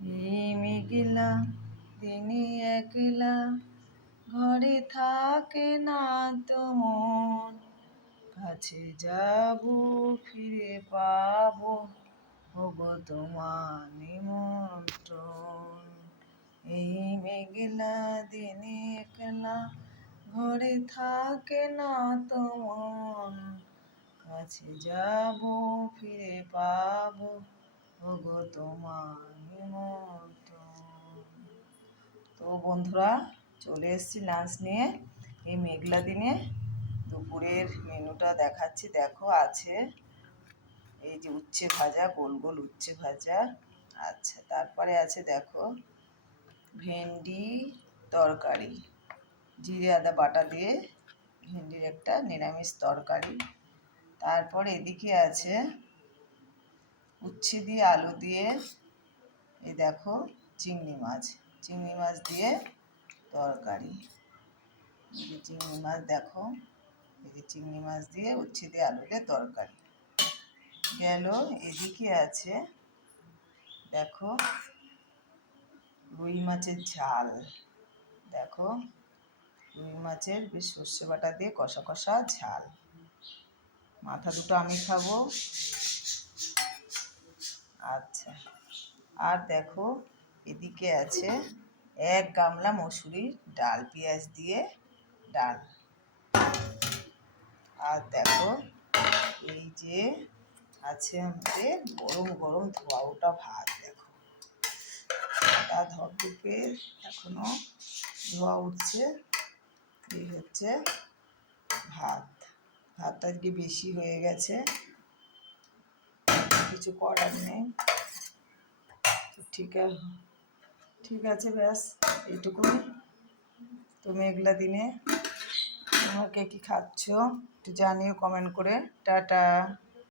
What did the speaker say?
এই মেঘলা দিনে একলা ঘরে থাকে না তো মন, কাছে যাব ফিরে পাবো ওগো তোমার নিমন্ত্রণ। এই মেঘলা দিনে একলা ঘরে থাকে না তো মন, কাছে যাব ফিরে পাবো ওগো তোমার নিমন্ত্রণ। তো বন্ধুরা, চলে এসেছি লাঞ্চ নিয়ে। এই মেঘলা দিনে দুপুরের মেনুটা দেখাচ্ছি। দেখো, আছে এই যে উচ্ছে ভাজা, গোল গোল উচ্ছে ভাজা। আচ্ছা, তারপরে আছে দেখো ভেন্ডি তরকারি, জিরে আদা বাটা দিয়ে ভেন্ডির একটা নিরামিষ তরকারি। তারপরে এদিকে আছে উচ্ছে দিয়ে আলু দিয়ে এই দেখো চিংড়ি মাছ দিয়ে তরকারি। এই যে চিংড়ি মাছ দেখো, এই যে চিংড়ি মাছ দিয়ে উচ্ছে দিয়ে আলু দিয়ে তরকারি গেল। এদিকে আছে দেখো রুই মাছের ঝাল। দেখো রুই মাছের বেশ সর্ষে বাটা দিয়ে কষা কষা ঝাল। মাথা দুটো আমি খাবো। আচ্ছা, আর দেখো এদিকে আছে 1 গামলা মসুরির ডাল, পেঁয়াজ দিয়ে ডাল। আর দেখো এই যে আছে আমাদের গরম গরম ধোয়া ওটা ভাত। দেখো তা ধপধপে এখনো ধোয়া উঠছে। এই হচ্ছে ভাত। ভাতটা আজকে বেশি হয়ে গেছে, কিছু করার নেই। ঠিক আছে, ব্যাস এইটুকুই। তো মেঘলা দিনে তোমরা কে কী খাচ্ছ একটু জানিও কমেন্ট করে। টাটা।